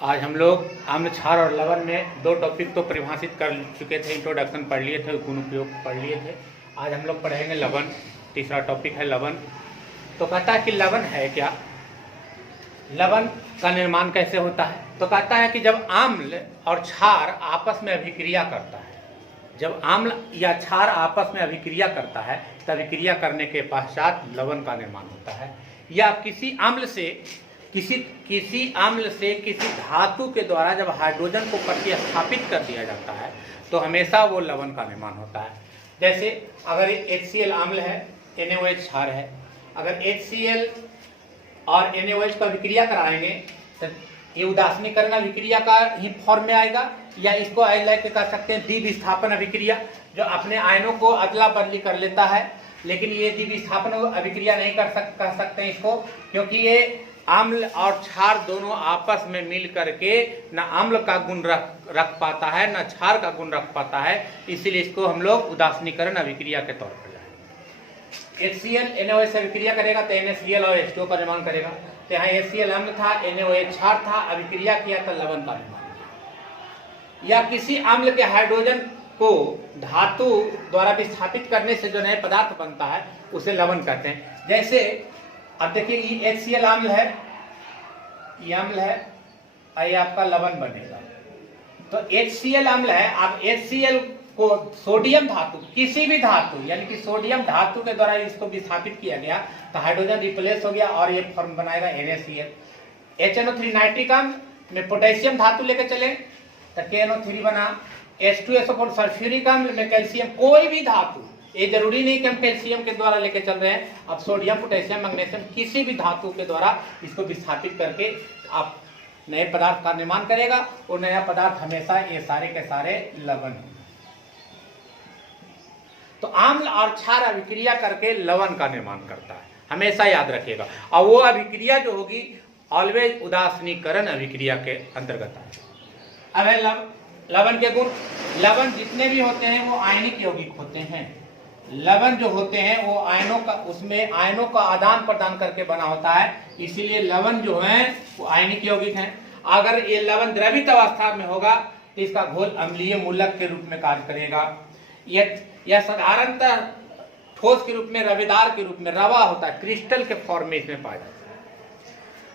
आज हम लोग आम्ल, क्षार और लवण में दो टॉपिक तो परिभाषित कर चुके थे, इंट्रोडक्शन पढ़ लिए थे, गुण उपयोग पढ़ लिए थे। आज हम लोग पढ़ेंगे लवण। तीसरा टॉपिक है लवण। तो कहता है कि लवण है क्या, लवण का निर्माण कैसे होता है। तो कहता है कि जब आम्ल और क्षार आपस में अभिक्रिया करता है, जब आम्ल या क्षार आपस में अभिक्रिया करता है, तब अभिक्रिया करने के पश्चात लवण का निर्माण होता है। या किसी आम्ल से किसी धातु के द्वारा जब हाइड्रोजन को प्रतिस्थापित कर दिया जाता है तो हमेशा वो लवण का निर्माण होता है। जैसे अगर HCl आम्ल है, NaOH क्षार है, अगर HCl और NaOH का अभिक्रिया कराएंगे तो ये उदासीनीकरण अभिक्रिया का ही फॉर्म में आएगा, या इसको लाइक कर सकते हैं द्विविस्थापन अभिक्रिया, जो अपने आयनों को अदला बदली कर लेता है। लेकिन ये द्विविस्थापन अभिक्रिया नहीं कर सकते हैं इसको, क्योंकि ये आम्ल और क्षार दोनों आपस में मिल करके न आम्ल का गुण रख पाता है न क्षार का गुण रख पाता है, इसीलिए इसको हम लोग उदासीनीकरण अभिक्रिया के तौर पर लाएंगे। HCl NaOH से अभिक्रिया करेगा तो NaCl और H2O का निर्माण करेगा। तो यहाँ HCl आम्ल था, NaOH क्षार था, अभिक्रिया किया तो लवण का निर्माण। या किसी आम्ल के हाइड्रोजन को धातु द्वारा विस्थापित करने से जो नए पदार्थ बनता है उसे लवण कहते हैं। जैसे अब देखिए ये HCl आम्ल है, ये आम्ल है, ये आपका लवण बनेगा। तो HCl आम्ल है, आप HCl को सोडियम धातु, किसी भी धातु यानी कि सोडियम धातु के द्वारा इसको विस्थापित किया गया तो हाइड्रोजन रिप्लेस हो गया और ये फॉर्म बनाएगा NaCl। HNO3 नाइट्रिक अम्ल में पोटेशियम धातु लेके चले तो KNO3 बना। H2SO4 सल्फ्यूरिक अम्ल में कैल्शियम, कोई भी धातु, ये जरूरी नहीं कि हम कैल्शियम के द्वारा लेके चल रहे हैं, अब सोडियम, पोटेशियम, मैग्नीशियम किसी भी धातु के द्वारा इसको विस्थापित करके आप नए पदार्थ का निर्माण करेगा और नया पदार्थ हमेशा ये सारे के सारे लवण होंगे। तो आम्ल और क्षार अभिक्रिया करके लवण का निर्माण करता है, हमेशा याद रखिएगा। और वो अभिक्रिया जो होगी ऑलवेज उदासीनीकरण अभिक्रिया के अंतर्गत आएगी। अब है लवण के गुण। लवण जितने भी होते हैं वो आयनिक यौगिक होते हैं। लवण जो होते हैं वो आयनों का, उसमें आयनों का आदान प्रदान करके बना होता है, इसीलिए लवण जो है वो आयनिक यौगिक हैं। अगर ये लवण द्रवित अवस्था में होगा तो इसका घोल अम्लीय मूलक के रूप में कार्य करेगा। यह साधारणतः ठोस के रूप में, रवेदार के रूप में, रवा होता है, क्रिस्टल के फॉर्म में इसमें पाया जाता है।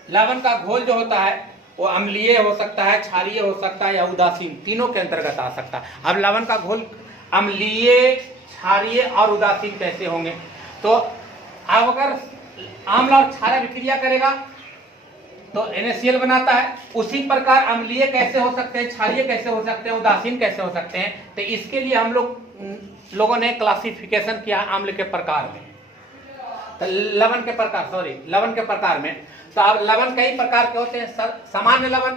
लवण का घोल जो होता है वो अम्लीय हो सकता है, क्षारीय हो सकता है या उदासीन, तीनों के अंतर्गत आ सकता है। अब लवण का घोल अम्लीय, क्षारीय और उदासीन कैसे होंगे? तो अब अगर आम्ल और क्षार अभिक्रिया करेगा तो NaCl बनाता है। उसी प्रकार अम्लीय कैसे हो सकते हैं, क्षारीय कैसे हो सकते हैं, उदासीन कैसे हो सकते हैं? तो इसके लिए हम लोगों ने क्लासिफिकेशन किया आम्ल के प्रकार में, तो लवण के प्रकार में। तो अब लवण कई प्रकार के होते हैं। सामान्य लवण,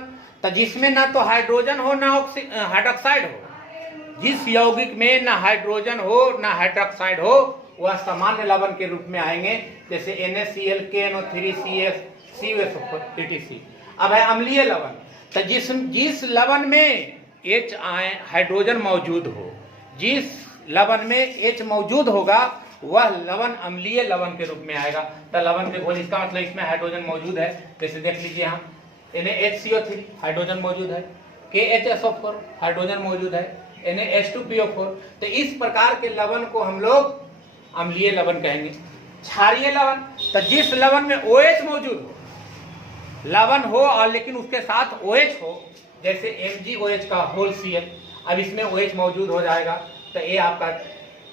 तो जिसमें ना तो हाइड्रोजन हो ना हाइड्रोक्साइड हो, जिस यौगिक में ना हाइड्रोजन हो ना हाइड्रोक्साइड हो वह सामान्य लवण के रूप में आएंगे, जैसे NaCl, KNO3, CuSO4 etc। अब है अम्लीय लवण, तो जिस लवण में H हाइड्रोजन मौजूद हो, जिस लवण में H मौजूद होगा वह लवण अम्लीय लवण के रूप में आएगा। तो लवण के घोल, इसका मतलब इसमें हाइड्रोजन मौजूद है। जैसे देख लीजिए यहाँ NaHCO3 हाइड्रोजन मौजूद है, KHSO4 हाइड्रोजन मौजूद है, NaH2PO4। तो इस प्रकार के लवण को हम लोग अम्लीय लवण कहेंगे। क्षारीय लवण, तो जिस लवण में OH मौजूद हो, लवण हो और लेकिन उसके साथ OH हो, जैसे MgOH का होल Cl, अब इसमें OH मौजूद हो जाएगा तो ये आपका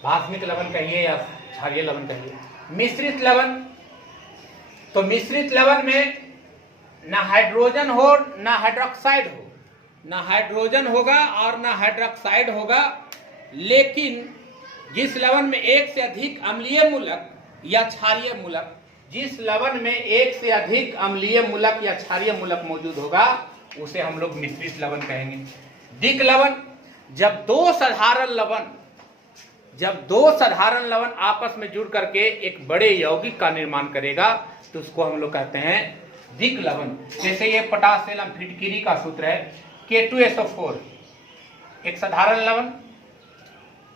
भास्मिक लवण कहिए या क्षारीय लवण कहिए। मिश्रित लवण, तो मिश्रित लवण में ना हाइड्रोजन हो ना हाइड्रोक्साइड हो, ना हाइड्रोजन होगा और ना हाइड्रोक्साइड होगा, लेकिन जिस लवण में एक से अधिक अम्लीय मूलक या क्षारीय मूलक, जिस लवण में एक से अधिक अम्लीय मूलक या क्षारीय मूलक मौजूद होगा उसे हम लोग मिश्रित लवण कहेंगे। दिक लवण, जब दो साधारण लवण आपस में जुड़ करके एक बड़े यौगिक का निर्माण करेगा तो उसको हम लोग कहते हैं दिक लवण। जैसे ये पोटासियम फिटकिरी का सूत्र है, K2SO4 एक साधारण लवण,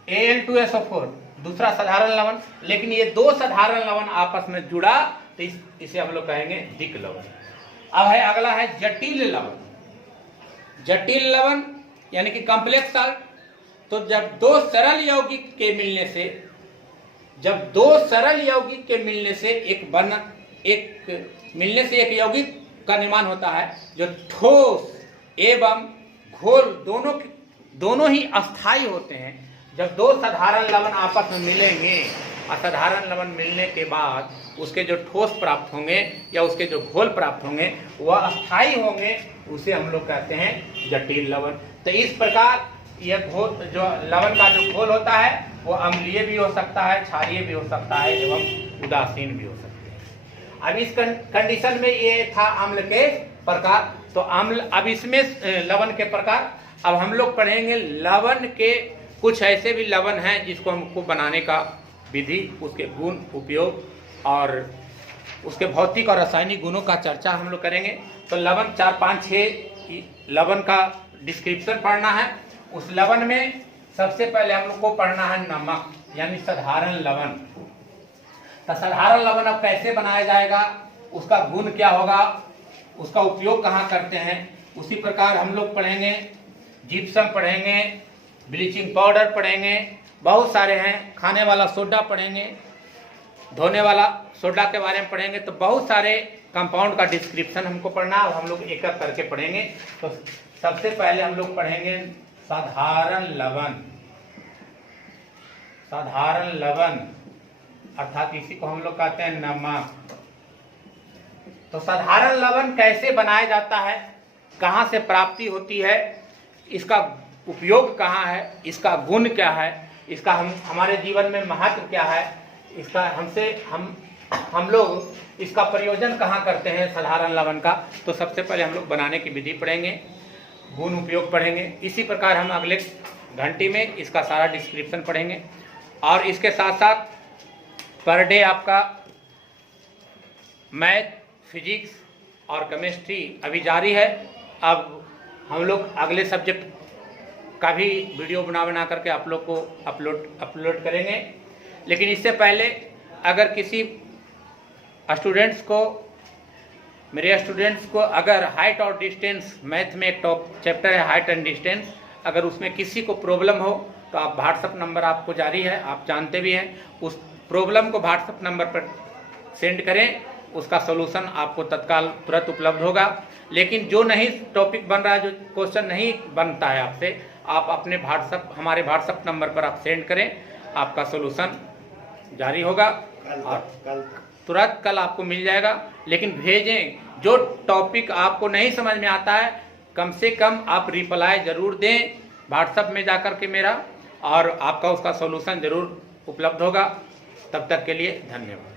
Al2SO4 दूसरा साधारण लवण, लेकिन ये दो साधारण लवण आपस में जुड़ा तो इसे हम लोग कहेंगे दिक लवण। अब है अगला है जटिल लवण। जटिल लवण यानी कि कॉम्प्लेक्स साल्ट। तो जब दो सरल यौगिक के मिलने से एक यौगिक का निर्माण होता है जो ठोस एवं घोल दोनों ही अस्थायी होते हैं। जब दो साधारण लवण आपस में मिलेंगे, असाधारण लवण मिलने के बाद उसके जो ठोस प्राप्त होंगे या उसके जो घोल प्राप्त होंगे वह अस्थायी होंगे, उसे हम लोग कहते हैं जटिल लवण। तो इस प्रकार यह घोल जो लवण का जो घोल होता है वो अम्लीय भी हो सकता है, क्षारीय भी हो सकता है एवं उदासीन भी हो सकते हैं। अब इस कंडीशन में ये था अम्ल के प्रकार। तो अम्ल, अब इसमें लवण के प्रकार। अब हम लोग पढ़ेंगे लवण के कुछ ऐसे भी लवण हैं जिसको हमको बनाने का विधि, उसके गुण, उपयोग और उसके भौतिक और रासायनिक गुणों का चर्चा हम लोग करेंगे। तो लवण 4, 5, 6 लवण का डिस्क्रिप्शन पढ़ना है। उस लवण में सबसे पहले हम लोग को पढ़ना है नमक यानी साधारण लवण। तो साधारण लवण अब कैसे बनाया जाएगा, उसका गुण क्या होगा, उसका उपयोग कहाँ करते हैं, उसी प्रकार हम लोग पढ़ेंगे। जिप्सम पढ़ेंगे, ब्लीचिंग पाउडर पढ़ेंगे, बहुत सारे हैं, खाने वाला सोडा पढ़ेंगे, धोने वाला सोडा के बारे में पढ़ेंगे। तो बहुत सारे कंपाउंड का डिस्क्रिप्शन हमको पढ़ना, अब हम लोग एक एक करके पढ़ेंगे। तो सबसे पहले हम लोग पढ़ेंगे साधारण लवण। साधारण लवण अर्थात इसी को हम लोग कहते हैं नमक। तो साधारण लवण कैसे बनाया जाता है, कहाँ से प्राप्ति होती है, इसका उपयोग कहाँ है, इसका गुण क्या है, इसका हमारे जीवन में महत्व क्या है, इसका हम लोग इसका प्रयोजन कहाँ करते हैं साधारण लवण का। तो सबसे पहले हम लोग बनाने की विधि पढ़ेंगे, गुण उपयोग पढ़ेंगे। इसी प्रकार हम अगले घंटे में इसका सारा डिस्क्रिप्शन पढ़ेंगे। और इसके साथ साथ पर डे आपका मैथ, फिजिक्स और केमिस्ट्री अभी जारी है। अब हम लोग अगले सब्जेक्ट का भी वीडियो बना करके आप लोग को अपलोड करेंगे। लेकिन इससे पहले अगर किसी मेरे स्टूडेंट्स को अगर हाइट और डिस्टेंस, मैथ में एक टॉप चैप्टर है हाइट एंड डिस्टेंस, अगर उसमें किसी को प्रॉब्लम हो तो आप व्हाट्सअप नंबर आपको जारी है, आप जानते भी हैं, उस प्रॉब्लम को व्हाट्सअप नंबर पर सेंड करें, उसका सोल्यूशन आपको तत्काल तुरंत उपलब्ध होगा। लेकिन जो नहीं टॉपिक बन रहा है, जो क्वेश्चन नहीं बनता है आपसे, आप अपने हमारे व्हाट्सअप नंबर पर आप सेंड करें, आपका सोल्यूशन जारी होगा और तुरंत कल आपको मिल जाएगा। लेकिन भेजें, जो टॉपिक आपको नहीं समझ में आता है कम से कम आप रिप्लाई जरूर दें व्हाट्सएप में जाकर के मेरा, और आपका उसका सॉल्यूशन जरूर उपलब्ध होगा। तब तक के लिए धन्यवाद।